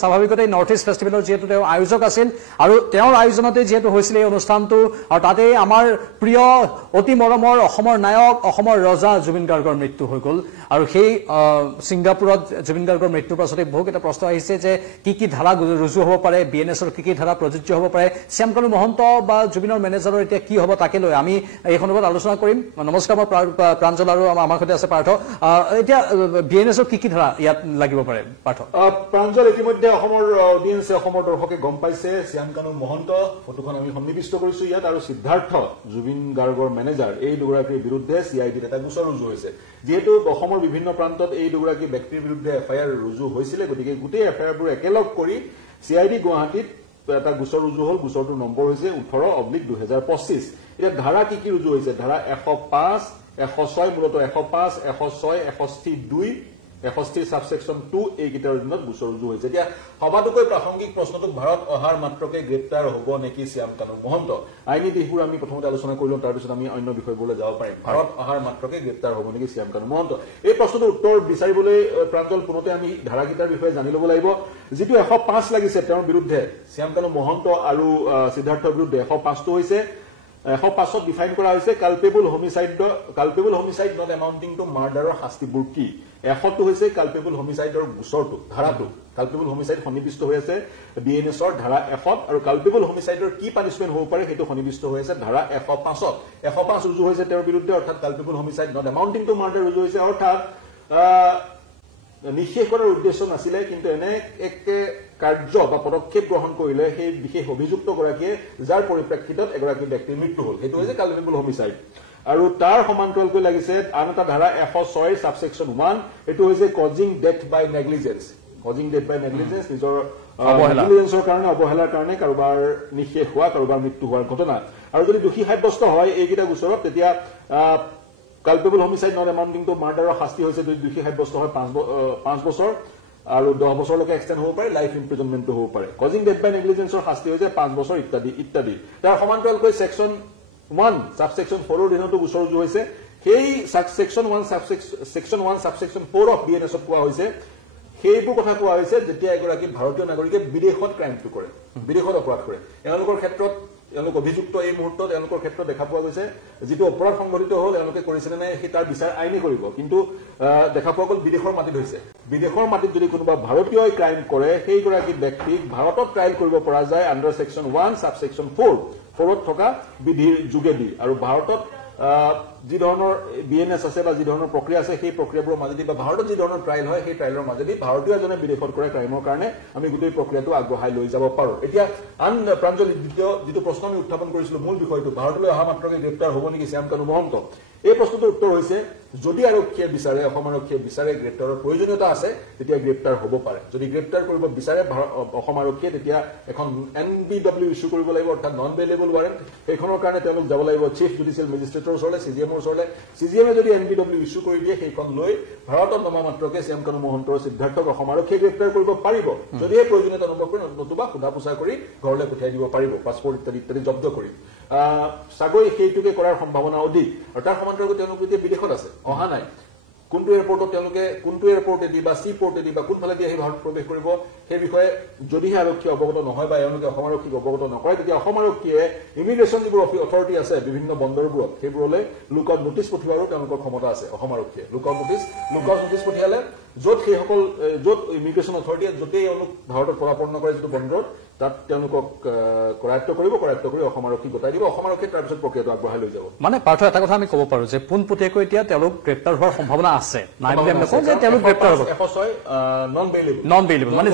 স্বাভাৱিকতে north east ফেষ্টিভেলৰ যেহেতু তেওঁ আয়োজক আছিল আৰু তেওঁৰ আয়োজনতে যেহেতু হৈছিল এই অনুষ্ঠানটো আৰু তাতে আমাৰ প্ৰিয় অতি মৰমৰ অসমৰ নায়ক অসমৰ ৰজা জুবিন গাৰ্গৰ মৃত্যু হৈ গ'ল আৰু সেই ছিংগাপুৰত জুবিন গাৰ্গৰ মৃত্যুৰ পাছতে বহুত এটা প্ৰশ্ন আহিছে যে কি ধাৰা ৰুজু হ'ব পাৰে বিএনএছৰ কি ধাৰা প্ৰযোজ্য হ'ব পাৰে শ্যামকানু মহন্ত বা জুবিনৰ মেনেজাৰৰ এতিয়া কি হ'ব তাকে লৈ আমি এই সন্দৰ্ভত আলোচনা কৰিম নমস্কাৰ মই প্ৰাঞ্জল আৰু আমাৰ সৈতে আছে পাৰ্থ এতিয়া বিএনএছৰ কি ধাৰা ইয়াত লাগিব পাৰে পাৰ্থ প্ৰাঞ্জল ইতিমধ্যে অসমৰ অডিয়েন্সে অসমৰ দৰ্শকে গম পাইছে শ্যামকানু মহন্ত ফটোখন আমি সন্নিবিষ্ট কৰিছো ইয়াত আৰু সিদ্ধাৰ্থ জুবিন গাৰ্গৰ মেনেজাৰ এই দুগৰাকীৰ বিৰুদ্ধে চিআইডিত এটা গোচৰ ৰুজু হৈছে যেহেতু অসমৰ বিভিন্ন প্ৰান্তত এই দুগৰাকী ব্যক্তিৰ বিৰুদ্ধে এফআইআৰ ৰুজু হৈছিলে গতিকে গোটেই এফআইআৰবোৰ একেলগ কৰি চিআইডি গুৱাহাটীত এটা গোচৰ ৰুজু হ'ল গোচৰটোৰ নম্বৰ হৈছে 18/2025 এতিয়া ধাৰা কি ৰুজু হৈছে ধাৰা 105 106 মূলত 105 106 162 61 সাবসেকশন 2 এইকেইটাৰ অধীনত গোচৰ ৰুজু হৈছে এতিয়া সবাতোকৈ প্ৰাসংগিক প্ৰশ্নটো ভাৰত অহাৰ মাত্ৰকে গ্ৰেপ্তাৰ হ'ব নেকি শ্যামকানু মহন্ত আইনী দিশবোৰ আমি প্ৰথমতে আলোচনা কৰিলো তাৰ পিছত আমি অন্য বিষয়বোৰলৈ যাব পাৰিম ভাৰত অহাৰ মাত্ৰকে গ্ৰেপ্তাৰ হ'ব নেকি শ্যামকানু মহন্ত এই প্ৰশ্নটোৰ উত্তৰ বিচাৰিবলৈ প্ৰাঞ্জল পুনতে আমি ধাৰাগীতাৰ বিষয়ে জানি ল'ব লাগিব যেটো 105 লাগিছে তেওঁৰ বিৰুদ্ধে শ্যামকানু মহন্ত আৰু সিদ্ধাৰ্থৰ বিৰুদ্ধে 105টো হৈছে 105ত ডিফাইন কৰা হৈছে culpable homicide not amounting two মাৰ্ডাৰৰ শাস্তিবোৰ কি 100টো হৈছে কালপেবল হোমিসাইডৰ গোচৰটো ধাৰাটো কালপেবল হোমিসাইড সন্নিবিষ্ট হৈ আছে বিএনএছৰ ধাৰা 100 আৰু কালপেবল হোমিসাইডৰ কি পানিশমেন্ট হ'ব পাৰে হেতু সন্নিবিষ্ট হৈ আছে ধাৰা 105ত 105 ৰুজু হৈছে তেওঁৰ বিৰুদ্ধে অৰ্থাৎ culpable homicide not amounting to murder ৰুজু হৈছে অৰ্থাৎ নিশ্চয় কৰাৰ উদ্দেশ্য নাছিলে কিন্তু এনে এক কাৰ্য বা পদক্ষেপ গ্ৰহণ কৰিলে সেই বিশেষ অভিযুক্ত গৰাকীয়ে যাৰ পৰিপ্ৰেক্ষিতত এগৰাকী ব্যক্তিৰ মৃত্যু হ'ল হেতু হৈছে কালপেবল হোমিসাইড আৰু তাৰ সমান্তৰালকৈ লাগিছে আন এটা ধাৰা 106 সাবসেকশন 1 এটো হৈছে কজিং ডেথ বাই নেগলিজেন্স নিজৰ নেগলিজেন্সৰ কাৰণে অৱহেলাৰ কাৰণে কাৰোবাৰ নিশেষ হোৱা কাৰোবাৰ মৃত্যু হোৱাৰ ঘটনা আৰু যদি দোষী সাব্যস্ত হয় এইকেইটা গোচৰত তেতিয়া culpable homicide not amounting two মাৰ্ডাৰৰ শাস্তি হৈছে যদি দোষী সাব্যস্ত হয় 5 বছৰ আৰু 10 বছৰলৈকে এক্সটেন্ড হ'ব পাৰে লাইফ ইমপ্ৰিজনমেন্ট হ'ব পাৰে কজিং ডেথ বাই নেগলিজেন্সৰ শাস্তি হৈছে 5 বছৰ ইত্যাদি তাৰ সমান্তৰালকৈ সেকশন 1 সাবসেকশন 4 ৰ দিনতো গোচৰ ৰুজু হৈছে সেই সেকশন 1 সাবসেকশন 4 অফ বিএনএছত কোৱা হৈছে সেইবোৰ কথা কোৱা হৈছে যেতিয়া এগৰাকী ভাৰতীয় নাগৰিকে বিদেশত ক্ৰাইমটো কৰে বিদেশত অপৰাধ কৰে এওঁলোকৰ ক্ষেত্ৰত এওঁলোক অভিযুক্ত এই মুহূৰ্তত এওঁলোকৰ ক্ষেত্ৰত দেখা পোৱা গৈছে যেটো অপৰাধ সংঘটিত হ'ল এওঁলোকে কৰিছে নে সেই তাৰ বিচাৰ আইনী কৰিব কিন্তু দেখা পোৱা গ'ল বিদেশৰ মাটিত হৈছে বিদেশৰ মাটিত যদি কোনোবা ভাৰতীয়ই ক্ৰাইম কৰে সেই গৰাকী ব্যক্তিক ভাৰতত ট্ৰায়েল কৰিব পৰা যায় আণ্ডাৰ সেকশন 1 সাবসেকশন 4ত থকা বিধিৰ যোগেদি আৰু ভাৰতত যি ধৰণৰ বিএনএছ আছে বা যি ধৰণৰ প্ৰক্ৰিয়া আছে সেই প্ৰক্ৰিয়াবোৰৰ মাজেদি বা ভাৰতত যি ধৰণৰ ট্ৰায়েল হয় সেই ট্ৰায়েলৰ মাজেদি ভাৰতীয় এজনে বিদেশত কৰা ক্ৰাইমৰ কাৰণে আমি গোটেই প্ৰক্ৰিয়াটো আগবঢ়াই লৈ যাব পাৰো এতিয়া আন প্ৰাঞ্জল যিটো প্ৰশ্ন আমি উত্থাপন কৰিছিলো মূল বিষয়টো ভাৰতলৈ অহা মাত্ৰকে গ্ৰেপ্তাৰ হ'ব নেকি শ্যামকানু মহন্ত এই প্ৰশ্নটোৰ উত্তৰ হৈছে যদি আৰক্ষীয়ে বিচাৰে অসম আৰক্ষীয়ে বিচাৰে গ্ৰেপ্তাৰৰ প্ৰয়োজনীয়তা আছে তেতিয়া গ্ৰেপ্তাৰ হ'ব পাৰে যদি গ্ৰেপ্তাৰ কৰিব বিচাৰে অসম আৰক্ষীয়ে তেতিয়া এখন এনবিডব্লিউ ইস্যু কৰিব লাগিব অৰ্থাৎ নন বেইলেবল ৱাৰেণ্ট সেইখনৰ কাৰণে তেওঁলোক যাব লাগিব চিফ জুডিচিয়েল মেজিষ্ট্ৰেটৰ ওচৰলৈ চিজিএমৰ ওচৰলৈ চিজিএমে যদি এনবিডব্লিউ ইস্যু কৰি দিয়ে সেইখন লৈ ভাৰতত নমা মাত্ৰকে শ্যামকানু মহন্তৰ সিদ্ধাৰ্থক অসম আৰক্ষীয়ে গ্ৰেপ্তাৰ কৰিব পাৰিব যদিহে প্ৰয়োজনীয়তা অনুভৱ কৰি নতুবা সোধা পোছা কৰি ঘৰলৈ পঠিয়াই দিব পাৰিব পাছপৰ্ট ইত্যাদি জব্দ কৰি সাগৈ সেইটোকে কৰাৰ সম্ভাৱনা অধিক আৰু তাৰ সমান্তৰালকৈ তেওঁলোক এতিয়া বিদেশত আছে অহা নাই কোনটো এয়াৰপৰ্টত তেওঁলোকে কোনটো এয়াৰপৰ্টেদি বা সি পৰ্টেদি বা কোনফালেদি আহি ভাৰত প্ৰৱেশ কৰিব সেই বিষয়ে যদিহে আৰক্ষী অৱগত নহয় বা এওঁলোকে অসম আৰক্ষীক অৱগত নকৰে তেতিয়া অসম আৰক্ষীয়ে ইমিগ্ৰেশ্যন যিবোৰ অথৰিটি আছে বিভিন্ন বন্দৰবোৰত সেইবোৰলৈ লুকআউট নোটিছ পঠিওৱাৰো তেওঁলোকৰ ক্ষমতা আছে অসম আৰক্ষীয়ে লুকআউট নোটিছ পঠিয়ালে য'ত সেইসকল য'ত ইমিগ্ৰেশ্যন অথৰিটিয়ে য'তেই এওঁলোক ভাৰতত পদাৰ্পণ নকৰে যিটো বন্দৰত তাত তেওঁলোকক কৰায়ত্ব কৰি অসম আৰক্ষী গতাই দিব অসম আৰক্ষীয়ে তাৰপিছত প্ৰক্ৰিয়াটো আগবঢ়াই লৈ যাব মানে পাৰ্থ এটা কথা আমি ক'ব পাৰো যে পোনপটীয়াকৈ এতিয়া তেওঁলোক গ্ৰেপ্তাৰ হোৱাৰ সম্ভাৱনা আছে নাই বুলি আমি নকওঁ যে তেওঁলোক গ্ৰেপ্তাৰ হ'ব 106 নন বেইলেবল মানে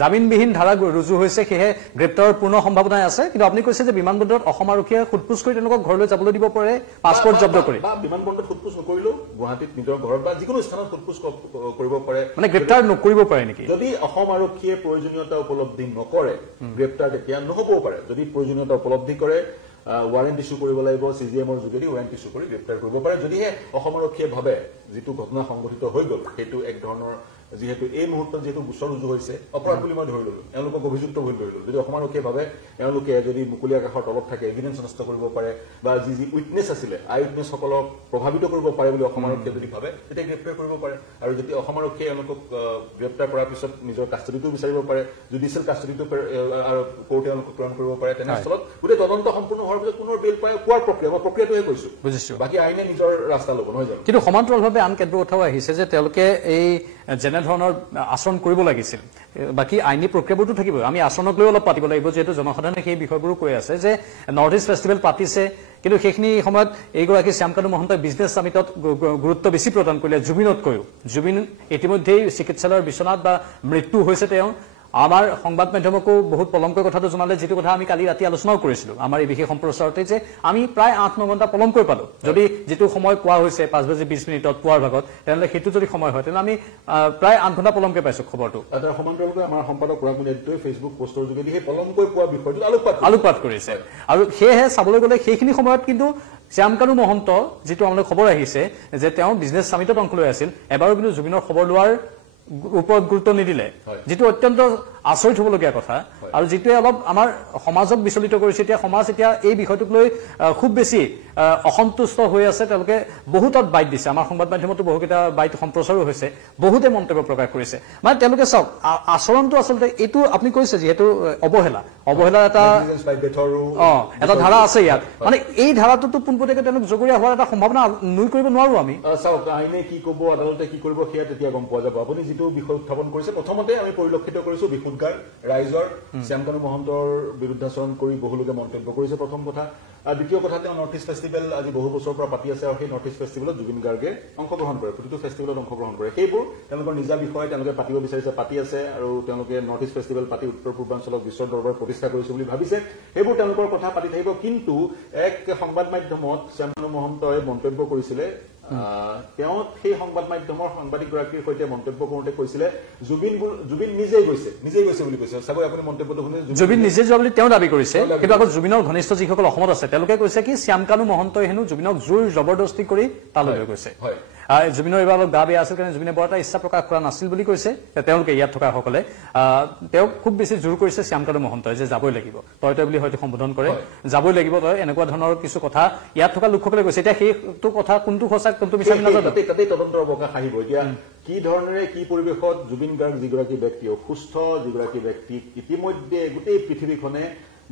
জামিনবিহীন ধাৰা ৰুজু হৈছে সেয়ে গ্ৰেপ্তাৰৰ পূৰ্ণ সম্ভাৱনা আছে কিন্তু আপুনি কৈছে যে বিমানবন্দৰত অসম আৰক্ষীয়ে খুটপুচ কৰি তেওঁলোকক ঘৰলৈ যাবলৈ দিব পাৰে পাছপৰ্ট জব্দ কৰি বা বিমানবন্দৰত খুটপুচ নকৰিলেও গুৱাহাটীত নিজৰ ঘৰত বা যিকোনো স্থানত খুটপুচ কৰিব পাৰে মানে গ্ৰেপ্তাৰ নকৰিব পাৰে নেকি যদি অসম আৰক্ষীয়ে প্ৰয়োজনীয়তা উপলব্ধি নকৰে গ্ৰেপ্তাৰ তেতিয়া নহবও পাৰে যদি প্ৰয়োজনীয়তা উপলব্ধি কৰে ৱাৰেণ্ট ইস্যু কৰিব লাগিব চিজিএমৰ যোগেদি ৱাৰেণ্ট ইস্যু কৰি গ্ৰেপ্তাৰ কৰিব পাৰে যদিহে অসম আৰক্ষীয়ে ভাবে যিটো ঘটনা সংঘটিত হৈ গ'ল সেইটো এক ধৰণৰ যিহেতু এই মুহূৰ্তত যিহেতু গোচৰ ৰুজু হৈছে অপৰাধ বুলি মই ধৰি ললো এওঁলোকক অভিযুক্ত বুলি ধৰি ললো যদি অসম আৰক্ষীয়ে ভাবে এওঁলোকে যদি মুকলি আকাশৰ তলত থাকে এভিডেন্স নষ্ট কৰিব পাৰে বা যি উইটনেছ আছিলে আই উইটনেছসকলক প্ৰভাৱিত কৰিব পাৰে বুলি অসম আৰক্ষীয়ে যদি ভাবে তেতিয়া গ্ৰেপ্তাৰ কৰিব পাৰে আৰু যদি অসম আৰক্ষীয়ে এওঁলোকক গ্ৰেপ্তাৰ কৰাৰ পিছত নিজৰ কাষ্টডিটো বিচাৰিব পাৰে জুডিচিয়েল কাষ্টডিটো আৰু কোৰ্টে এওঁলোকক প্ৰেৰণ কৰিব পাৰে তেনেস্থলত গোটেই তদন্ত সম্পূৰ্ণ হোৱাৰ পিছত পুনৰ বেল পাই পোৱাৰ প্ৰক্ৰিয়া বা প্ৰক্ৰিয়াটোহে কৈছো বুজিছো বাকী আইনে নিজৰ ৰাস্তা ল'ব নহয় জানো কিন্তু সমান্তৰালভাৱে আন কেতবোৰ কথাও আহিছে যে তেওঁলোকে এই যেনে ধৰণৰ আচৰণ কৰিব লাগিছিল বাকী আইনী প্ৰক্ৰিয়াবোৰতো থাকিব আমি আচৰণক লৈ অলপ পাতিব লাগিব যিহেতু জনসাধাৰণে সেই বিষয়বোৰো কৈ আছে যে নৰ্থ ইষ্ট ফেষ্টিভেল পাতিছে কিন্তু সেইখিনি সময়ত এইগৰাকী শ্যামকানু মহন্তই বিজনেছ সামিটত গুৰুত্ব বেছি প্ৰদান কৰিলে জুবিনতকৈও জুবিন ইতিমধ্যেই চিকিৎসালয়ৰ বিচনাত বা মৃত্যু হৈছে তেওঁ আমাৰ সংবাদ মাধ্যমকো বহুত পলমকৈ কথাটো জনালে যিটো কথা আমি কালি ৰাতি আলোচনাও কৰিছিলো আমাৰ এই বিশেষ সম্প্ৰচাৰতে যে আমি প্ৰায় 8-9 ঘণ্টা পলমকৈ পালো যদি যিটো সময় কোৱা হৈছে 5:20 পুৱাৰ ভাগত তেনেহলে সেইটো যদি সময় হয় তেনে আমি প্ৰায় 8 ঘণ্টা পলমকৈ পাইছো খবৰটো তাৰ সমান্তৰালকৈ আমাৰ সম্পাদক পৰাগমণিয়ে ফেচবুক পোষ্টৰ যোগেদি সেই পলমকৈ পোৱা বিষয়টো আলোকপাত কৰিছে আৰু সেয়েহে চাবলৈ গ'লে সেইখিনি সময়ত কিন্তু শ্যামকানু মহন্ত যিটো আমালৈ খবৰ আহিছে যে তেওঁ বিজনেছ সামিটত অংশ লৈ আছিল এবাৰো কিন্তু জুবিনৰ খবৰ লোৱাৰ ওপৰত গুৰুত্ব নিদিলে যিটো অত্যন্ত আচৰিত হ'বলগীয়া কথা আৰু যিটোৱে অলপ আমাৰ সমাজক বিচলিত কৰিছে এতিয়া সমাজ এতিয়া এই বিষয়টোক লৈ খুব বেছি অসন্তুষ্ট হৈ আছে তেওঁলোকে বহুতত বাইট দিছে আমাৰ সংবাদ মাধ্যমতো বহুকেইটা বাইট সম্প্ৰচাৰো হৈছে বহুতে মন্তব্য প্ৰকাশ কৰিছে মানে তেওঁলোকে চাওক আচৰণটো আচলতে এইটো আপুনি কৈছে যিহেতু অৱহেলা এটা ধাৰা আছে ইয়াত মানে এই ধাৰাটোতো পোনপটীয়াকৈ তেওঁলোক জগৰীয়া হোৱাৰ এটা সম্ভাৱনা নুই কৰিব নোৱাৰো আমি চাওক আইনে কি ক'ব আদালতে কি কৰিব সেয়া তেতিয়া গম পোৱা যাব আপুনি যিটো বিষয় উত্থাপন কৰিছে প্ৰথমতে আমি পৰিলক্ষিত কৰিছো ৰাইজৰ শ্যামকানু মহন্তৰ বিৰুদ্ধাচৰণ কৰি বহুলোকে মন্তব্য কৰিছে প্ৰথম কথা দ্বিতীয় কথা তেওঁ নৰ্থ ইষ্ট ফেষ্টিভেল আজি বহু বছৰৰ পৰা পাতি আছে আৰু সেই নৰ্থ ইষ্ট ফেষ্টিভেলত জুবিন গাৰ্গে অংশগ্ৰহণ কৰে প্ৰতিটো ফেষ্টিভেলত অংশগ্ৰহণ কৰে সেইবোৰ তেওঁলোকৰ নিজা বিষয় তেওঁলোকে পাতিব বিচাৰিছে পাতি আছে আৰু তেওঁলোকে নৰ্থ ইষ্ট ফেষ্টিভেল পাতি উত্তৰ পূৰ্বাঞ্চলক বিশ্বৰ দৰবাৰ প্ৰতিষ্ঠা কৰিছে বুলি ভাবিছে সেইবোৰ তেওঁলোকৰ কথা পাতি থাকিব কিন্তু এক সংবাদ মাধ্যমত শ্যামকানু মহন্তই মন্তব্য কৰিছিলে তেওঁ সেই সংবাদ মাধ্যমৰ সাংবাদিকগৰাকীৰ সৈতে মন্তব্য কৰোঁতে কৈছিলে জুবিন নিজেই গৈছে বুলি কৈছে চাগৈ আপুনি মন্তব্যটো শুনি জুবিন নিজে যোৱা বুলি তেওঁ দাবী কৰিছে কিন্তু আকৌ জুবিনৰ ঘনিষ্ঠ যিসকল অসমত আছে তেওঁলোকে কৈছে কি শ্যামকানু মহন্তই হেনো জুবিনক জোৰ জবৰদস্তি কৰি তালৈ লৈ গৈছে জুবিনৰ এইবাৰ অলপ গা বেয়া আছিল কাৰণে জুবিনে বৰ এটা ইচ্ছা প্ৰকাশ কৰা নাছিল বুলি কৈছে তেওঁলোকে ইয়াত থকা সকলে তেওঁক খুব বেছি জোৰ কৰিছে শ্যামকানু মহন্তই যে যাবই লাগিব তই বুলি হয়তো সম্বোধন কৰে যাবই লাগিব তই এনেকুৱা ধৰণৰ কিছু কথা ইয়াত থকা লোকসকলে কৈছে এতিয়া সেইটো কথা কোনটো সঁচা কোনটো মিছা নাজানো তাতেই তদন্তৰ অৱকাশ আহিব এতিয়া কি ধৰণেৰে কি পৰিৱেশত জুবিন গাৰ্গ যিগৰাকী ব্যক্তি অসুস্থ যিগৰাকী ব্যক্তিক ইতিমধ্যে গোটেই পৃথিৱীখনে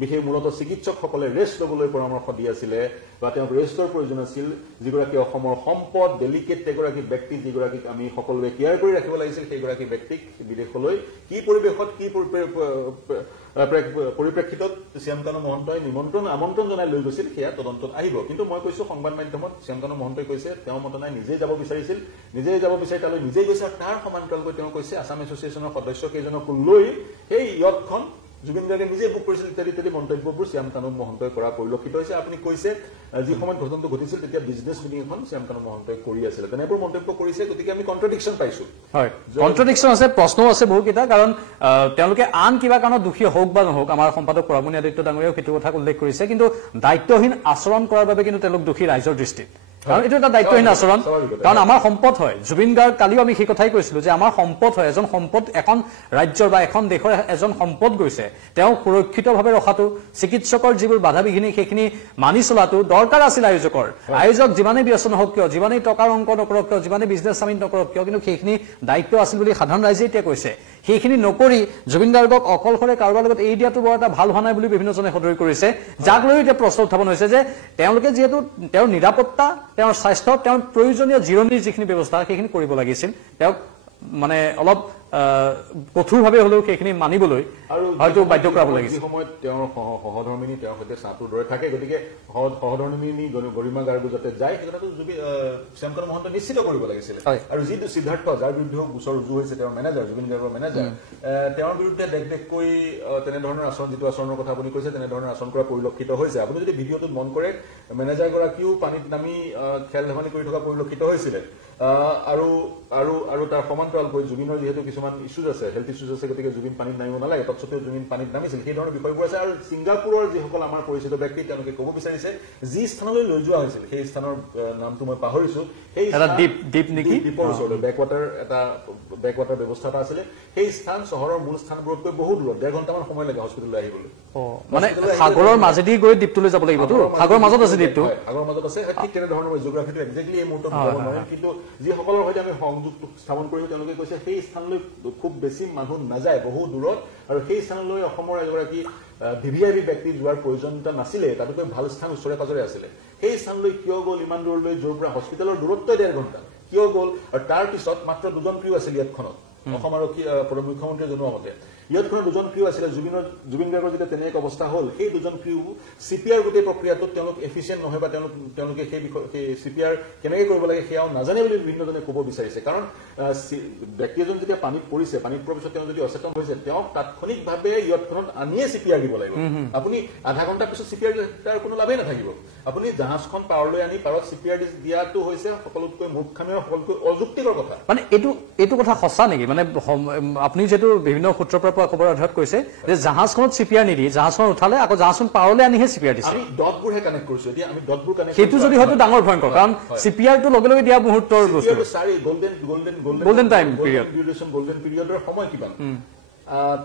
বিশেষ মূলত চিকিৎসকসকলে ৰেষ্ট ল'বলৈ পৰামৰ্শ দি আছিলে বা তেওঁক ৰেষ্টৰ প্ৰয়োজন আছিল যিগৰাকী অসমৰ সম্পদ ডেলিকেট এগৰাকী ব্যক্তি যিগৰাকীক আমি সকলোৱে কেয়াৰ কৰি ৰাখিব লাগিছিল সেইগৰাকী ব্যক্তিক বিদেশলৈ কি পৰিৱেশত কি পৰিপ্ৰেক্ষিতত শ্যামকানু মহন্তই আমন্ত্ৰণ জনাই লৈ গৈছিল সেয়া তদন্তত আহিব কিন্তু মই কৈছো সংবাদ মাধ্যমত শ্যামকানু মহন্তই কৈছে তেওঁ মত নাই নিজেই যাব বিচাৰিছিল নিজেই যাব বিচাৰি তালৈ নিজেই গৈছে আৰু তাৰ সমান্তৰালকৈ তেওঁ কৈছে আছাম এছ'চিয়েশ্যনৰ সদস্য কেইজনকো লৈ সেই ইয়টখন জুবিন গাৰ্গে নিজে বুক কৰিছিল ইত্যাদি মন্তব্যবোৰ শ্যামকানু মহন্তই কৰা পৰিলক্ষিত হৈছে আপুনি কৈছে যি সময়ত ঘটনাটো ঘটিছিল তেতিয়া বিজনেছ মিটিং এখন শ্যামকানু মহন্তই কৰি আছিলে তেনেবোৰ মন্তব্য কৰিছে গতিকে আমি কণ্ট্ৰডিকশ্যন পাইছো হয় কণ্ট্ৰডিকশ্যন আছে প্ৰশ্নও আছে বহুকেইটা কাৰণ তেওঁলোকে আন কিবা কাৰণত দোষী হওক বা নহওক আমাৰ সম্পাদক পৰামণি আদিত্য ডাঙৰীয়াও সেইটো কথা উল্লেখ কৰিছে কিন্তু দায়িত্বহীন আচৰণ কৰাৰ বাবে কিন্তু তেওঁলোক দোষী ৰাইজৰ দৃষ্টিত কাৰণ এইটো এটা দায়িত্বহীন আচৰণ কাৰণ আমাৰ সম্পদ হয় জুবিন গাৰ্গ কালিও আমি সেই কথাই কৈছিলো যে আমাৰ সম্পদ হয় এজন সম্পদ এখন ৰাজ্যৰ বা এখন দেশৰ এজন সম্পদ গৈছে তেওঁ সুৰক্ষিতভাৱে ৰখাটো চিকিৎসকৰ যিবোৰ বাধা বিঘিনি সেইখিনি মানি চলাটো দৰকাৰ আছিল আয়োজক যিমানেই ব্যস্ত নহওক কিয় যিমানেই টকাৰ অংক নকৰক কিয় যিমানেই বিজনেছ চামিট নকৰক কিয় কিন্তু সেইখিনি দায়িত্ব আছিল বুলি সাধাৰণ ৰাইজে এতিয়া কৈছে সেইখিনি নকৰি জুবিন গাৰ্গক অকলশৰে কাৰোবাৰ লগত এৰি দিয়াটো বৰ এটা ভাল হোৱা নাই বুলি বিভিন্নজনে সদৰি কৰিছে যাক লৈ এতিয়া প্ৰশ্ন উত্থাপন হৈছে যে তেওঁলোকে যিহেতু তেওঁৰ নিৰাপত্তা তেওঁৰ স্বাস্থ্য তেওঁৰ প্ৰয়োজনীয় জিৰণিৰ যিখিনি ব্যৱস্থা সেইখিনি কৰিব লাগিছিল তেওঁক মানে অলপ কঠোৰভাৱে হলেও সেইখিনি মানিবলৈ হয়তো বাধ্য কৰাব লাগিছিল সময়ত তেওঁৰ সহধৰ্মিনী তেওঁৰ সৈতে চাহটোৰ দৰে থাকে গতিকে সহধৰ্মিনী গৰিমা গাৰ্গ যাতে যায় সেই কথাটো শ্যামকানু মহন্ত নিশ্চিত কৰিব লাগিছিল আৰু যিটো সিদ্ধাৰ্থ যাৰ বিৰুদ্ধে গোচৰ ৰুজু হৈছে তেওঁৰ মেনেজাৰ জুবিন গাৰ্গৰ মেনেজাৰ তেওঁৰ বিৰুদ্ধে দেখ তেনেধৰণৰ আচৰণ যিটো আচৰণৰ কথা আপুনি কৈছে তেনেধৰণৰ আচৰণ কৰা পৰিলক্ষিত হৈছে আপুনি যদি ভিডিঅ'টোত মন কৰে মেনেজাৰগৰাকীও পানীত নামি খেল ধেমালি কৰি থকা পৰিলক্ষিত হৈছিলে আৰু তাৰ সমান্তৰালকৈ জুবিনৰ যিহেতু কিছুমান কিছুমান ইছ্যুজ আছে, হেল্থ ইছ্যুজ আছে, গতিকে জুবিন পানীত নামিব নালাগে, তৎসত্ত্বেও জুবিন পানীত নামিছিল। সেই ধৰণৰ বিষয়বোৰ আছে। আৰু ছিংগাপুৰৰ যিসকল আমাৰ পৰিচিত ব্যক্তি তেওঁলোকে ক'ব বিচাৰিছে যি স্থানলৈ লৈ যোৱা হৈছিল সেই স্থানৰ নামটো মই পাহৰিছো, সেই দ্বীপৰ ওচৰলৈ বেকৱাটাৰ ব্যৱস্থা এটা আছিলে। সেই স্থান চহৰৰ মূল স্থানবোৰতকৈ বহু দূৰত, 1.5 ঘণ্টামান সময় লাগে হস্পিটেললৈ আহিবলৈ। মানে সাগৰৰ মাজেদি গৈ দ্বীপটোলৈ যাব লাগিবতো, সাগৰৰ মাজত আছে দ্বীপটো, সাগৰৰ মাজত আছে। ঠিক তেনেধৰণৰ জিঅ'গ্ৰাফিটো একজেক্টলি এই মুহূৰ্তত ক'ব নোৱাৰিম, কিন্তু যিসকলৰ সৈতে আমি সংযোগ স্থাপন কৰিব তেওঁলোকে কৈছে সেই স্থানলৈ খুব বেছি মানুহ নাযায়, বহু দূৰত, আৰু সেই স্থানলৈ অসমৰ এগৰাকী ভিভিআইপি ব্যক্তি যোৱাৰ প্ৰয়োজনীয়তা নাছিলে, তাতকৈ ভাল স্থান ওচৰে পাজৰে আছিলে। সেই স্থানলৈ কিয় গ'ল ইমান দূৰলৈ, য'ৰ পৰা হস্পিটেলৰ দূৰত্ব 1.5 ঘণ্টা, কিয় গ'ল? আৰু তাৰ পিছত মাত্ৰ 2জন ক্ৰিউ আছিল ইয়াতখনত, অসম আৰক্ষী মুখ্যমন্ত্ৰীয়ে জনোৱা মতে ইয়াতখনত 2জন ক্ৰিউ আছিলে। জুবিন গাৰ্গৰ যেতিয়া তেনে এক অৱস্থা হ'ল, সেই 2জন ক্ৰিউ CPR গোটেই প্ৰক্ৰিয়াটোত তেওঁলোক এফিচিয়েণ্ট নহয়, বা তেওঁলোকে সেই CPR কেনেকৈ কৰিব লাগে সেয়াও নাজানে বুলি বিভিন্নজনে ক'ব বিচাৰিছে। কাৰণ ব্যক্তি এজন যেতিয়া পানীত পৰিছে, পানীত পৰাৰ পিছত তেওঁ যদি অচেতন হৈছে, তেওঁক তাৎক্ষণিকভাৱে ইয়াতখনত আনিয়ে CPR দিব লাগিব। আপুনি আধা ঘণ্টাৰ পিছত CPR তাৰ কোনো লাভেই নাথাকিব। আপুনি জাহাজখন পাৰলৈ আনি পাৰত CPR দিয়াটো হৈছে সকলোতকৈ মূৰ্খামি আৰু সকলোতকৈ অযুক্তিকৰ কথা। মানে এইটো কথা সঁচা নেকি? মানে আপুনি যিহেতু বিভিন্ন সূত্ৰৰ পৰা খবৰ আধাৰত কৈছে যে জাহাজখনত CPR নিদি জাহাজখন উঠালে আকৌ জাহাজখন পাৰলৈ আনিহে CPR দিছে। আমি ডটবোৰহে কানেক্ট কৰিছো, এতিয়া আমি ডটবোৰ কানেক্ট সেইটো যদি হয়তো ডাঙৰ ভয়ংকৰ, কাৰণ CPRটো লগে লগে দিয়া মুহূৰ্তৰ বস্তু, গোল্ডেন টাইম পিৰিয়ডৰ সময় কিমান,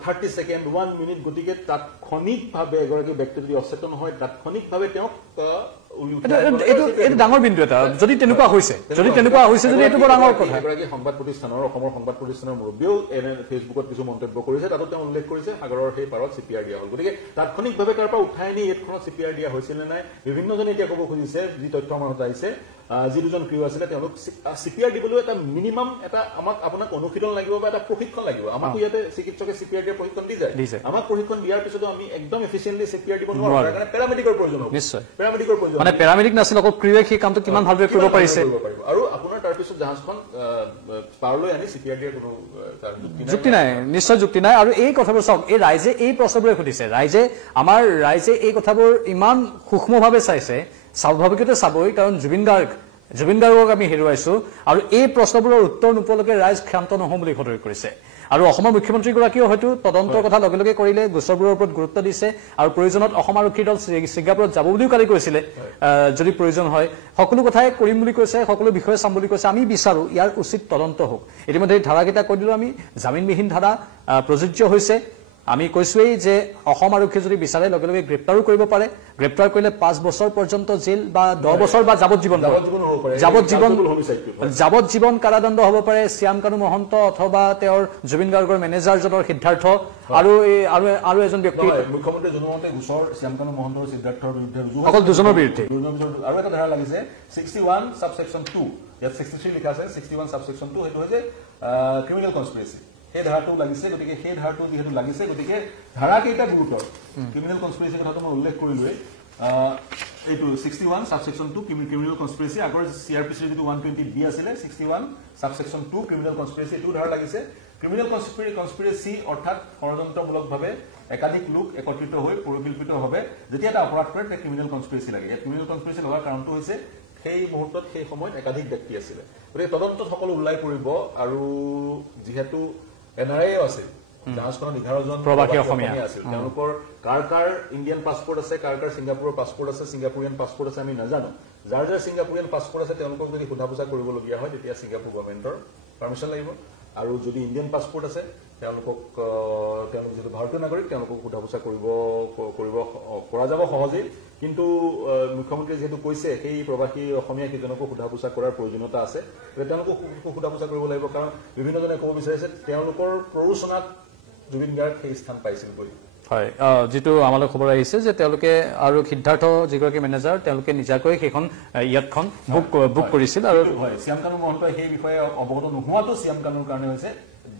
30 ছেকেণ্ড, 1 মিনিট। গতিকে তাৎক্ষণিকভাৱে এগৰাকী ব্যক্তি যদি অচেতন হয়, তাৎক্ষণিকভাৱে তেওঁক এইটো ডাঙৰ বিন্দু এটা। যদি তেনেকুৱা হৈছে যদি এইটো বৰ ডাঙৰ কথা। এগৰাকী সংবাদ প্ৰতিষ্ঠানৰ, অসমৰ সংবাদ প্ৰতিষ্ঠানৰ মুৰব্বীয়েও এনে ফেচবুকত কিছু মন্তব্য কৰিছে, তাতো তেওঁ উল্লেখ কৰিছে সাগৰৰ সেই পাৰত CPR দিয়া হ'ল। গতিকে তাৎক্ষণিকভাৱে তাৰ পৰা উঠাই নি ইয়াতখনত CPR দিয়া হৈছিল নে নাই, বিভিন্নজনে এতিয়া ক'ব খুজিছে, যি তথ্য আমাৰ হাতত আহিছে, যি 2জন ক্ৰিউ আছিলে তেওঁলোক CPR দিবলৈ এটা মিনিমাম এটা আপোনাক অনুশীলন লাগিব বা এটা প্ৰশিক্ষণ লাগিব। আমাকো ইয়াতে চিকিৎসকে CPR দিয়াৰ প্ৰশিক্ষণ দি যায়, আমাক প্ৰশিক্ষণ দিয়াৰ পিছতো আমি একদম এফিচিয়েণ্টলি CPR দিব নোৱাৰো, তাৰ কাৰণে পেৰামেডিকৰ প্ৰয়োজন হ'ব। নিশ্চয় পেৰামেডিকৰ প্ৰয়োজন, মানে পেৰামেডিক নাছিল, অকল ক্ৰিউৱে সেই কামটো কিমান ভালদৰে কৰিব পাৰিছে। আৰু আপোনাৰ তাৰপিছত জাহাজখন পাৰলৈ আনি CPR দিয়াৰ কোনো যুক্তি নাই, নিশ্চয় যুক্তি নাই। আৰু এই কথাবোৰ চাওক, এই ৰাইজে এই প্ৰশ্নবোৰে সুধিছে, আমাৰ ৰাইজে এই কথাবোৰ ইমান সূক্ষ্মভাৱে চাইছে, স্বাভাৱিকতে চাবই, কাৰণ জুবিন গাৰ্গক আমি হেৰুৱাইছো, আৰু এই প্ৰশ্নবোৰৰ উত্তৰ নোপোৱালৈকে ৰাইজ ক্ষান্ত নহওঁ বুলি সদৰি কৰিছে। আৰু অসমৰ মুখ্যমন্ত্ৰীগৰাকীয়েও হয়তো তদন্তৰ কথা লগে লগে কৰিলে, গোচৰবোৰৰ ওপৰত গুৰুত্ব দিছে, আৰু প্ৰয়োজনত অসম আৰক্ষীৰ দল ছিংগাপুৰত যাব বুলিও কালি কৈছিলে, যদি প্ৰয়োজন হয় সকলো কথাই কৰিম বুলি কৈছে, সকলো বিষয়ে চাম বুলি কৈছে। আমি বিচাৰো ইয়াৰ উচিত তদন্ত হওক। ইতিমধ্যে ধাৰাকেইটা কৈ দিলো, আমি জামিনবিহীন ধাৰা প্ৰযোজ্য হৈছে। আমি কৈছোৱেই যে অসম আৰক্ষীয়ে যদি বিচাৰে লগে লগে গ্ৰেপ্তাৰো কৰিব পাৰে, গ্ৰেপ্তাৰ কৰিলে 5 বছৰ পৰ্যন্ত জেল বা 10 বছৰ বা যাৱজ্জীৱন কাৰাদণ্ড হ'ব পাৰে শ্যাম কানু মহন্ত অথবা তেওঁৰ জুবিন গাৰ্গৰ মেনেজাৰজনৰ সিদ্ধাৰ্থ আৰু এজন ব্যক্তি। মুখ্যমন্ত্ৰী জনোৱামতে গোচৰ শ্যাম কানু মহন্ত আৰু সিদ্ধাৰ্থৰ বিৰুদ্ধে অকল 2জনৰ বিৰুদ্ধে। আৰু এটা ধাৰা লাগিছে 61 সাবসেকশন 2, ইয়াত 63 লিখা আছে, 61 সাবসেকশন 2, সেইটো হৈছে ক্ৰিমিনেল কনস্পিৰেচি। সেই ধাৰাটো লাগিছে, গতিকে সেই ধাৰাটো যিহেতু লাগিছে, গতিকে ধাৰাকেইটা গুৰুতৰ। ক্ৰিমিনেল কনস্পিৰেচিৰ কথাটো মই উল্লেখ কৰিলোৱেই, এইটো 61 সাবসেকশন 2 ক্ৰিমিনেল কনস্পিৰেচি, আগৰ CRPC যিটো 120B আছিলে, 61 সাবসেকশন 2 ক্ৰিমিনেল কনস্পিৰেচি, এইটো ধাৰা লাগিছে। ক্ৰিমিনেল কনস্পিৰেচি অৰ্থাৎ ষড়যন্ত্ৰমূলকভাৱে একাধিক লোক একত্ৰিত হৈ পৰিকল্পিতভাৱে যেতিয়া এটা অপৰাধ কৰে তেতিয়া ক্ৰিমিনেল কনস্পিৰেচি লাগে। ইয়াত ক্ৰিমিনেল কনস্পিৰেচি লগাৰ কাৰণটো হৈছে সেই মুহূৰ্তত সেই সময়ত একাধিক ব্যক্তি আছিলে, গতিকে তদন্তত সকলো ওলাই পৰিব। আৰু যিহেতু NRA আছে, জাহাজখনত 11জন প্ৰবাসী অসমীয়া আছিল, তেওঁলোকৰ কাৰ ইণ্ডিয়ান পাছপৰ্ট আছে, কাৰ ছিংগাপুৰৰ পাছপৰ্ট আছে, ছিংগাপুৰিয়ান পাছপৰ্ট আছে আমি নাজানো। যাৰ ছিংগাপুৰিয়ান পাছপৰ্ট আছে তেওঁলোকক যদি সোধা পোছা কৰিবলগীয়া হয় তেতিয়া ছিংগাপুৰ গভৰ্ণমেণ্টৰ পাৰ্মিশ্যন লাগিব। আৰু যদি ইণ্ডিয়ান পাছপৰ্ট আছে তেওঁলোক যিহেতু ভাৰতীয় নাগৰিক, তেওঁলোকক সোধা পোছা কৰা যাব সহজেই। কিন্তু মুখ্যমন্ত্ৰীয়ে যিহেতু কৈছে সেই প্ৰবাসী অসমীয়া কেইজনকো সোধা পোছা কৰাৰ প্ৰয়োজনীয়তা আছে, তেওঁলোকক সোধা পোছা কৰিব লাগিব, কাৰণ বিভিন্নজনে ক'ব বিচাৰিছে তেওঁলোকৰ প্ৰৰোচনাত জুবিন গাৰ্গ সেই স্থান পাইছিল বুলি। হয়, যিটো আমালৈ খবৰ আহিছে যে তেওঁলোকে আৰু সিদ্ধাৰ্থ যিগৰাকী মেনেজাৰ তেওঁলোকে নিজাকৈ সেইখন ইয়াতখন বুক কৰিছিল। আৰু শ্যাম কানু মহন্তই সেই বিষয়ে অৱগত নোহোৱাটো শ্যাম কানুৰ কাৰণে হৈছে,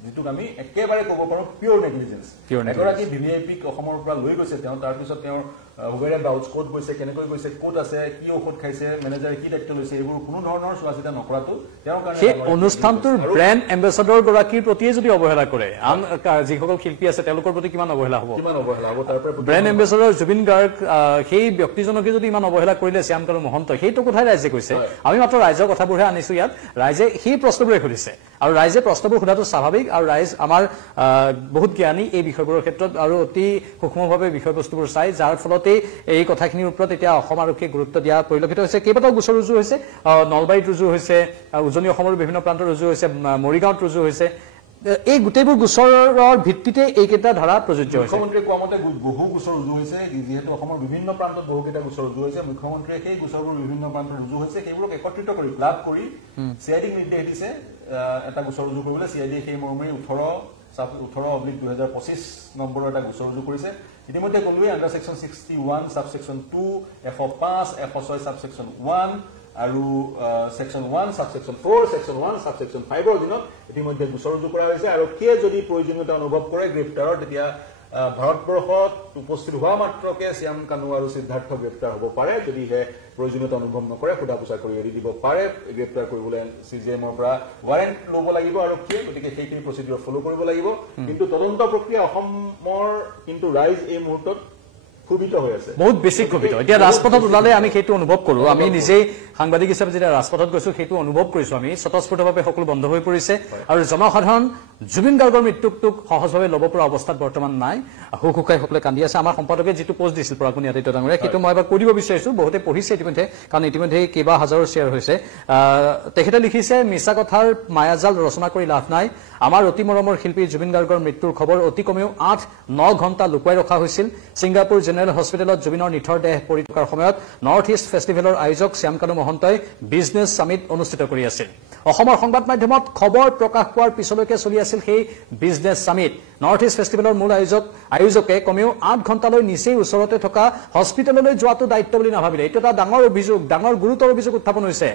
যিটোক আমি একেবাৰে ক'ব পাৰো পিয়ৰ নেগলিজেঞ্চ। এগৰাকী VVIPক অসমৰ পৰা লৈ গৈছে তেওঁ, তাৰপিছত তেওঁৰ হুবেৰে বাউচ ক'ত গৈছে কেনেকৈ গৈছে ক'ত আছে কি ঔষধ খাইছে মেনেজাৰে কি দায়িত্ব লৈছে এইবোৰ কোনো ধৰণৰ চোৱা চিতা নকৰাটো তেওঁৰ কাৰণে সেই অনুষ্ঠানটোৰ ব্ৰেণ্ড এম্বেছাডৰ গৰাকীৰ প্ৰতিয়ে যদি অৱহেলা কৰে আন যিসকল শিল্পী আছে তেওঁলোকৰ প্ৰতি কিমান অৱহেলা হ'ব তাৰ পৰা ব্ৰেণ্ড এম্বেছাডৰ জুবিন গাৰ্গ সেই ব্যক্তিজনকে যদি ইমান অৱহেলা কৰিলে শ্যামকানু মহন্ত সেইটো কথাই ৰাইজে কৈছে আমি মাত্ৰ ৰাইজৰ কথাবোৰহে আনিছো ইয়াত ৰাইজে সেই প্ৰশ্নবোৰে সুধিছে আৰু ৰাইজে প্ৰশ্নবোৰ সোধাটো স্বাভাৱিক আৰু ৰাইজ আমাৰ বহুত জ্ঞানী এই বিষয়বোৰৰ ক্ষেত্ৰত আৰু অতি সূক্ষ্মভাৱে বিষয়বস্তুবোৰ চাই যাৰ ফলতে এই কথাখিনিৰ ওপৰত এতিয়া অসম আৰক্ষীয়ে গুৰুত্ব দিয়া পৰিলক্ষিত হৈছে কেইবাটাও গোচৰ ৰুজু হৈছে নলবাৰীত ৰুজু হৈছে উজনি অসমৰ বিভিন্ন প্ৰান্তত ৰুজু হৈছে মৰিগাঁৱত ৰুজু হৈছে এই গোটেইবোৰ গোচৰৰ ভিত্তিতে এইকেইটা ধাৰা প্ৰযোজ্য হৈছে মুখ্যমন্ত্ৰীয়ে কোৱা মতে বহু গোচৰ ৰুজু হৈছে যিহেতু অসমৰ বিভিন্ন প্ৰান্তত বহুকেইটা গোচৰ ৰুজু হৈছে মুখ্যমন্ত্ৰীয়ে সেই গোচৰবোৰ বিভিন্ন প্ৰান্তত ৰুজু হৈছে সেইবোৰক একত্ৰিত কৰি ক্লাব কৰি চিআইডিক নিৰ্দেশ দিছে এটা গোচৰ ৰুজু কৰিবলৈ চিআইডিয়ে সেই মৰ্মে 18/2025 নম্বৰৰ এটা গোচৰ ৰুজু কৰিছে ইতিমধ্যে ক'লোৱে আণ্ডাৰ ছেকশ্যন 61 ছাবছেকশ্যন 2 105 106 ছাবছেকশ্যন 1 আৰু ছেকশ্যন 1 ছাবছেকশ্যন 4 ছেকশ্যন 1 ছাবছেকশ্যন 5 অধীনত ইতিমধ্যে গোচৰ ৰুজু কৰা হৈছে আৰু কিয় যদি প্ৰয়োজনীয়তা অনুভৱ কৰে গ্ৰেপ্তাৰৰ তেতিয়া ভাৰতবৰ্ষত উপস্থিত হোৱা মাত্ৰকে শ্যামকানু আৰু সিদ্ধাৰ্থ গ্ৰেপ্তাৰ হ'ব পাৰে যদিহে প্ৰয়োজনীয়তা অনুভৱ নকৰে সোধা পোছা কৰি এৰি দিব পাৰে গ্ৰেপ্তাৰ কৰিবলৈ CJMৰ পৰা ৱাৰেণ্ট ল'ব লাগিব আৰু গতিকে সেইখিনি প্ৰচিডিউৰ ফলো কৰিব লাগিব কিন্তু তদন্ত প্ৰক্ৰিয়া অসমৰ কিন্তু ৰাইজ এই মুহূৰ্তত ক্ষোভিত হৈ আছে বহুত বেছি ক্ষোভিত এতিয়া ৰাজপথত ওলালে আমি সেইটো অনুভৱ কৰো আমি নিজেই সাংবাদিক হিচাপে যেতিয়া ৰাজপথত গৈছো সেইটো অনুভৱ কৰিছো আমি স্বতঃস্ফূৰ্তভাৱে সকলো বন্ধ হৈ পৰিছে আৰু জনসাধাৰণ জুবিন গাৰ্গৰ মৃত্যুক সহজভাৱে ল'ব পৰা অৱস্থাত বৰ্তমান নাই হুকুকাই সকলে কান্দি আছে আমাৰ সম্পাদকে যিটো পোষ্ট দিছিল পৰাগুণী আদিত্য ডাঙৰীয়া সেইটো মই এবাৰ কৰিব বিচাৰিছো বহুতে পঢ়িছে ইতিমধ্যে কাৰণ ইতিমধ্যে কেইবা হাজাৰৰ শ্বেয়াৰ হৈছে তেখেতে লিখিছে মিছা কথাৰ মায়াজাল ৰচনা কৰি লাভ নাই আমাৰ অতি মৰমৰ শিল্পী জুবিন গাৰ্গৰ মৃত্যুৰ খবৰ অতি কমেও 8-9 ঘণ্টা লুকুৱাই ৰখা হৈছিল ছিংগাপুৰ জেনেৰেল হস্পিটেলত জুবিনৰ নিথৰ দেহ পৰি থকাৰ সময়ত নৰ্থ ইষ্ট ফেষ্টিভেলৰ আয়োজক শ্যামকানু মহন্তই বিজনেছ সামিট অনুষ্ঠিত কৰি আছিল অসমৰ সংবাদ মাধ্যমত খবৰ প্ৰকাশ পোৱাৰ পিছলৈকে চলি আছিল সেই বিজনেছ সামিট নৰ্থ ইষ্ট ফেষ্টিভেলৰ মূল আয়োজকে কমেও 8 ঘণ্টালৈ নিচেই ওচৰতে থকা হস্পিটেললৈ যোৱাটো দায়িত্ব বুলি নাভাবিলে এইটো এটা ডাঙৰ অভিযোগ ডাঙৰ গুৰুতৰ অভিযোগ উত্থাপন হৈছে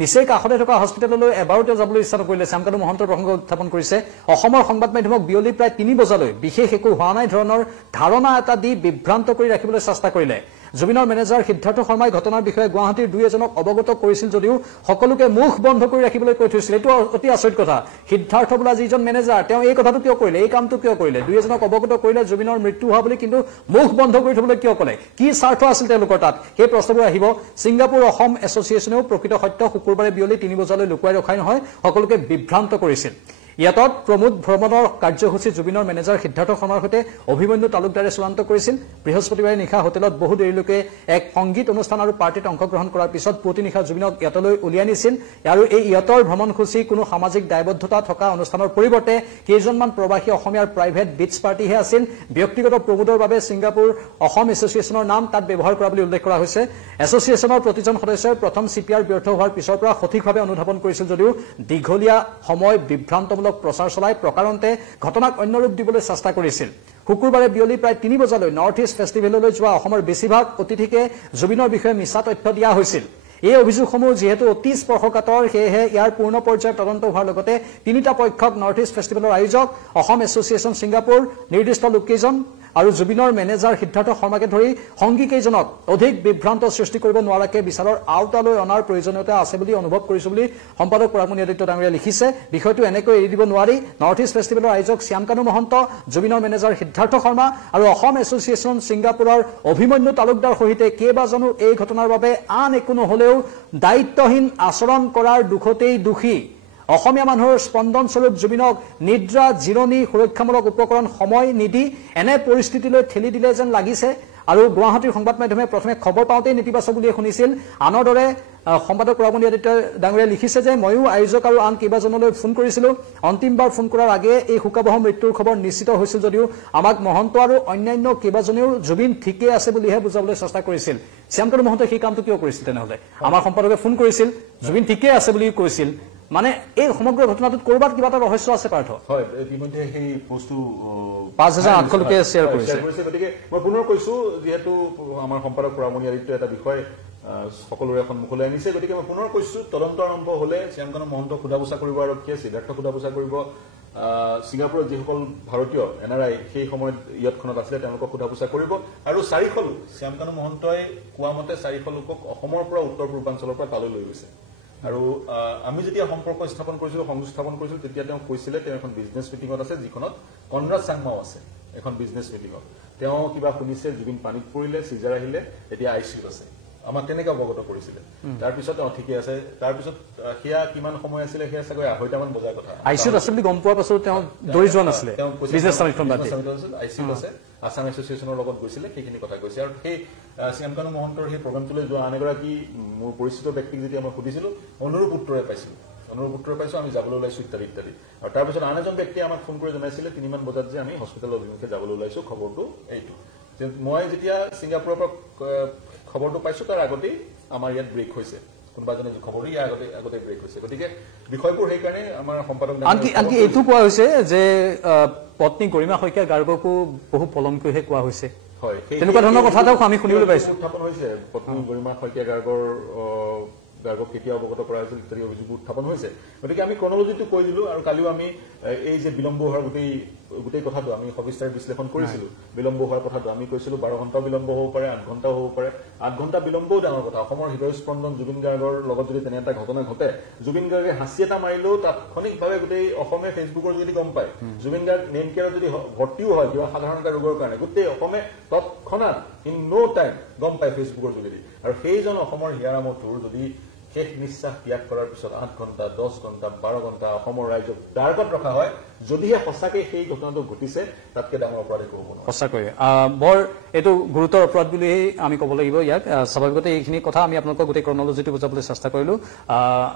নিচেই কাষতে থকা হস্পিটেললৈ এবাৰতে যাবলৈ ইচ্ছা নকৰিলে শ্যামকানু মহন্তৰ প্ৰসংগ উত্থাপন কৰিছে অসমৰ সংবাদ মাধ্যমক বিয়লি প্ৰায় 3 বজালৈ বিশেষ একো হোৱা নাই ধৰণৰ ধাৰণা এটা দি বিভ্ৰান্ত কৰি ৰাখিবলৈ চেষ্টা কৰিলে জুবিনৰ মেনেজাৰ সিদ্ধাৰ্থ শৰ্মাই ঘটনাৰ বিষয়ে গুৱাহাটীৰ 2-এজনক অৱগত কৰিছিল যদিও সকলোকে মুখ বন্ধ কৰি ৰাখিবলৈ কৈ থৈছিল এইটো অতি আচৰিত কথা সিদ্ধাৰ্থ বোলা যিজন মেনেজাৰ তেওঁ এই কথাটো কিয় কৰিলে এই কামটো কিয় কৰিলে 2-এজনক অৱগত কৰিলে জুবিনৰ মৃত্যু হোৱা বুলি কিন্তু মুখ বন্ধ কৰি থবলৈ কিয় ক'লে কি স্বাৰ্থ আছিল তেওঁলোকৰ তাত সেই প্ৰশ্নবোৰ আহিব ছিংগাপুৰ অসম এছ'চিয়েশ্যনেও প্ৰকৃত সত্য শুকুৰবাৰে বিয়লি 3 বজালৈ লুকুৱাই ৰখাই নহয় সকলোকে বিভ্ৰান্ত কৰিছিল ইয়াতত প্ৰমোদ ভ্ৰমণৰ কাৰ্যসূচী জুবিনৰ মেনেজাৰ সিদ্ধাৰ্থ শৰ্মাৰ সৈতে অভিমন্যু তালুকদাৰে চূড়ান্ত কৰিছিল বৃহস্পতিবাৰে নিশা হোটেলত বহু দেৰিলৈকে এক সংগীত অনুষ্ঠান আৰু পাৰ্টিত অংশগ্ৰহণ কৰাৰ পিছত পুৱতি নিশা জুবিনক ইয়াতলৈ উলিয়াই নিছিল আৰু এই ইয়াতৰ ভ্ৰমণসূচী কোনো সামাজিক দায়বদ্ধতা থকা অনুষ্ঠানৰ পৰিৱৰ্তে কেইজনমান প্ৰবাসী অসমীয়াৰ প্ৰাইভেট বিটছ পাৰ্টিহে আছিল ব্যক্তিগত প্ৰমোদৰ বাবে ছিংগাপুৰ অসম এছ'চিয়েশ্যনৰ নাম তাত ব্যৱহাৰ কৰা বুলি উল্লেখ কৰা হৈছে এছ'চিয়েশ্যনৰ প্ৰতিজন সদস্যই প্ৰথম CPR ব্যৰ্থ হোৱাৰ পিছৰ পৰা সঠিকভাৱে অনুধাৱন কৰিছিল যদিও দীঘলীয়া সময় বিভ্ৰান্তমূলক প্ৰচাৰ চলাই প্ৰকাৰন্তে ঘটনাক অন্য ৰূপ দিবলৈ চেষ্টা কৰিছিল শুকুৰবাৰে বিয়লি প্ৰায় 3 বজালৈ নৰ্থ ইষ্ট ফেষ্টিভেললৈ যোৱা অসমৰ বেছিভাগ অতিথিকে জুবিনৰ বিষয়ে মিছা তথ্য দিয়া হৈছিল এই অভিযোগসমূহ যেহেতু অতি স্পৰ্শকাতৰ সেয়েহে ইয়াৰ পূৰ্ণ পৰ্যায়ৰ তদন্ত হোৱাৰ লগতে 3টা পক্ষক নৰ্থ ইষ্ট ফেষ্টিভেলৰ আয়োজক অসম এছ'চিয়েশ্যন ছিংগাপুৰ নিৰ্দিষ্ট লোককেইজন আৰু জুবিনৰ মেনেজাৰ সিদ্ধাৰ্থ শৰ্মাকে ধৰি সংগী কেইজনক অধিক বিভ্ৰান্ত সৃষ্টি কৰিব নোৱাৰাকে বিচাৰৰ আওতালৈ অনাৰ প্ৰয়োজনীয়তা আছে বুলি অনুভৱ কৰিছো বুলি সম্পাদক পৰাগুণী আদিত্য ডাঙৰীয়াই লিখিছে বিষয়টো এনেকৈ এৰি দিব নোৱাৰি নৰ্থ ইষ্ট ফেষ্টিভেলৰ আয়োজক শ্যামকানু মহন্ত জুবিনৰ মেনেজাৰ সিদ্ধাৰ্থ শৰ্মা আৰু অসম এছ'চিয়েশ্যন ছিংগাপুৰৰ অভিমন্যু তালুকদাৰ সহিতে কেইবাজনো এই ঘটনাৰ বাবে আন একো নহলেও দায়িত্বহীন আচৰণ কৰাৰ দুখতেই দোষী অসমীয়া মানুহৰ স্পন্দনস্বৰূপ জুবিনক নিদ্ৰা জিৰণি সুৰক্ষামূলক উপকৰণ সময় নিদি এনে পৰিস্থিতিলৈ ঠেলি দিলে যেন লাগিছে আৰু গুৱাহাটীৰ সংবাদ মাধ্যমে প্ৰথমে খবৰ পাওঁতেই নেতিবাচক বুলিয়ে শুনিছিল আনৰ দৰে সম্পাদক পৰাগুণী আদিত্য ডাঙৰীয়াই লিখিছে যে ময়ো আয়োজক আৰু আন কেইবাজনলৈ ফোন কৰিছিলোঁ অন্তিমবাৰ ফোন কৰাৰ আগে এই শোকাবহ মৃত্যুৰ খবৰ নিশ্চিত হৈছিল যদিও আমাক মহন্ত আৰু অন্যান্য কেইবাজনেও জুবিন ঠিকে আছে বুলিহে বুজাবলৈ চেষ্টা কৰিছিল শ্যামকানু মহন্তই সেই কামটো কিয় কৰিছিল তেনেহ'লে আমাৰ সম্পাদকে ফোন কৰিছিল জুবিন ঠিকে আছে বুলি কৈছিল মানে এই সমগ্ৰ ঘটনাটোত কৰবাত কিবা এটা ৰহস্য আছে পাৰ্থ হয় ইতিমধ্যে সেই বস্তু 5800 লোকে শ্বেয়াৰ কৰিছে গতিকে মই পুনৰ কৈছো যিহেতু আমাৰ সম্পাদক পৰামৰ্শ আদিত্য এটা বিষয় সকলোৰে সন্মুখলৈ আনিছে গতিকে মই পুনৰ কৈছো তদন্ত আৰম্ভ হলে শ্যামকানু মহন্ত সোধা পোছা কৰিব আৰক্ষীয়ে সিদ্ধাৰ্থ সোধা পোছা কৰিব ছিংগাপুৰত যিসকল ভাৰতীয় NRI সেই সময়ত ইয়াতখনত আছিলে তেওঁলোকক সোধা পোছা কৰিব আৰু 400 লোক শ্যামকানু মহন্তই কোৱা মতে 400 লোকক অসমৰ পৰা উত্তৰ পূৰ্বাঞ্চলৰ পৰা তালৈ লৈ গৈছে আৰু আমি যেতিয়া সম্পৰ্ক স্থাপন কৰিছিলো সংযোগ স্থাপন কৰিছিলো তেতিয়া তেওঁ কৈছিলে তেওঁ এখন বিজনেছ মিটিঙত আছে যিখনত কনৰাড চাংমাও আছে এখন বিজনেছ মিটিঙত তেওঁ কিবা শুনিছে জুবিন পানীত পৰিলে সিজাৰ আহিলে এতিয়া আইচিইউত আছে আমাক তেনেকৈ অৱগত কৰিছিলে তাৰপিছত ঠিকে আছে তাৰপিছত সেয়া কিমান সময় আছিলে সেয়া চাগৈ 2:30 মান বজাৰ কথা আইচিইউত আছে বুলি গম পোৱাৰ পাছত তেওঁ দৌৰি যোৱা নাছিলে বিজনেছ সামিটখন বাদ দি আইচিইউত আছে আছাম এছ'চিয়েশ্যনৰ লগত গৈছিলে সেইখিনি কথা কৈছে আৰু সেই শ্যামকানু মহন্তৰ সেই প্ৰগ্ৰামটোলৈ যোৱা আন এগৰাকী মোৰ পৰিচিত ব্যক্তিক যেতিয়া মই সুধিছিলো অনুৰূপ উত্তৰে পাইছো আমি যাবলৈ ওলাইছো ইত্যাদি ইত্যাদি আৰু তাৰপিছত আন এজন ব্যক্তিয়ে আমাক ফোন কৰি জনাইছিলে 3 মান বজাত যে আমি হস্পিটেলৰ অভিমুখে যাবলৈ ওলাইছো খবৰটো এইটো মই যেতিয়া ছিংগাপুৰৰ পৰা খবৰটো পাইছো তাৰ আগতেই আমাৰ ইয়াত ব্ৰেক হৈছে কোনোবা এজনে খবৰ ইয়াৰ আগতে ব্ৰেক হৈছে গতিকে বিষয়বোৰ সেইকাৰণে আমাৰ সম্পাদক আনকি এইটো কোৱা হৈছে যে পত্নী গৰিমা শইকীয়া গাৰ্গকো বহু পলমকৈহে কোৱা হৈছে হয় তেনেকুৱা ধৰণৰ কথা এটাও আমি শুনিবলৈ পাইছো উত্থাপন হৈছে পত্নী গৰিমা শইকীয়া গাৰ্গক কেতিয়া অৱগত কৰা হৈছিল ইত্যাদি অভিযোগ উত্থাপন হৈছে গতিকে আমি ক্ৰনলজিটো কৈ দিলো আৰু কালিও আমি এই যে বিলম্ব হোৱাৰ গোটেই কথাটো আমি সবিস্তাৰ বিশ্লেষণ কৰিছিলো বিলম্ব হোৱাৰ কথাটো আমি কৈছিলো 12 ঘণ্টা বিলম্ব হ'ব পাৰে 8 ঘণ্টাও হ'ব পাৰে 8 ঘণ্টা বিলম্বও ডাঙৰ কথা অসমৰ হৃদয়স্পন্দন জুবিন গাৰ্গৰ লগত যদি তেনে এটা ঘটনা ঘটে জুবিন গাৰ্গে হাঁচি এটা মাৰিলেও তাৎক্ষণিকভাৱে গোটেই অসমে ফেচবুকৰ যদি গম পায় জুবিন গাৰ্গ নেম কেয়াৰত যদি ভৰ্তিও হয় কিবা সাধাৰণ এটা ৰোগৰ কাৰণে গোটেই অসমে তৎক্ষণাত ইন ন' টাইম গম পায় ফেচবুকৰ যোগেদি আৰু সেইজন অসমৰ হিয়াৰাম টুৰ যদি শেষ নিশ্বাস ত্যাগ কৰাৰ পিছত 8 ঘণ্টা 10 ঘণ্টা 12 ঘণ্টা অসমৰ ৰাইজক ডাৰ্কত ৰখা হয় যদিহে সঁচাকৈ সেই ঘটনাটো ঘটিছে তাতকৈ ডাঙৰ অপৰাধ একো হ'ব নহয় সঁচাকৈ বৰ এইটো গুৰুতৰ অপৰাধ বুলি আমি ক'ব লাগিব ইয়াক স্বাভাৱিকতে এইখিনি কথা আমি আপোনালোকক গোটেই ক্ৰনলজিটো বুজাবলৈ চেষ্টা কৰিলো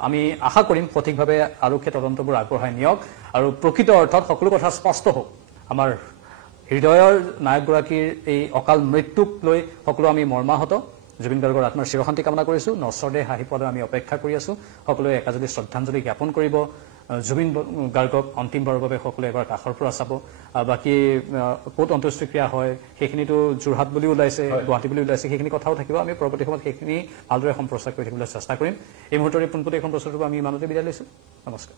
আমি আশা কৰিম সঠিকভাৱে আৰক্ষী তদন্তবোৰ আগবঢ়াই নিয়ক আৰু প্ৰকৃত অৰ্থত সকলো কথা স্পষ্ট হওক আমাৰ হৃদয়ৰ নায়কগৰাকীৰ এই অকাল মৃত্যুক লৈ সকলো আমি মৰ্মাহত জুবিন গাৰ্গৰ আত্মাৰ চিৰশান্তি কামনা কৰিছো নশ্বৰদেহ হাঁহি পদে আমি অপেক্ষা কৰি আছো সকলোৱে একাজলি শ্ৰদ্ধাঞ্জলি জ্ঞাপন কৰিব জুবিন গাৰ্গক অন্তিমবাৰৰ বাবে সকলোৱে এবাৰ কাষৰ পৰা চাব বাকী ক'ত অন্ত্যেষ্টিক্ৰিয়া হয় সেইখিনিতো যোৰহাট বুলি ওলাইছে গুৱাহাটী বুলি ওলাইছে সেইখিনি কথাও থাকিব আমি পৰৱৰ্তী সময়ত সেইখিনি ভালদৰে সম্প্ৰচাৰ কৰি থাকিবলৈ চেষ্টা কৰিম এই মুহূৰ্তত পোনপটীয়া সম্প্ৰচাৰটো আমি ইমানতে বিদায় লৈছো নমস্কাৰ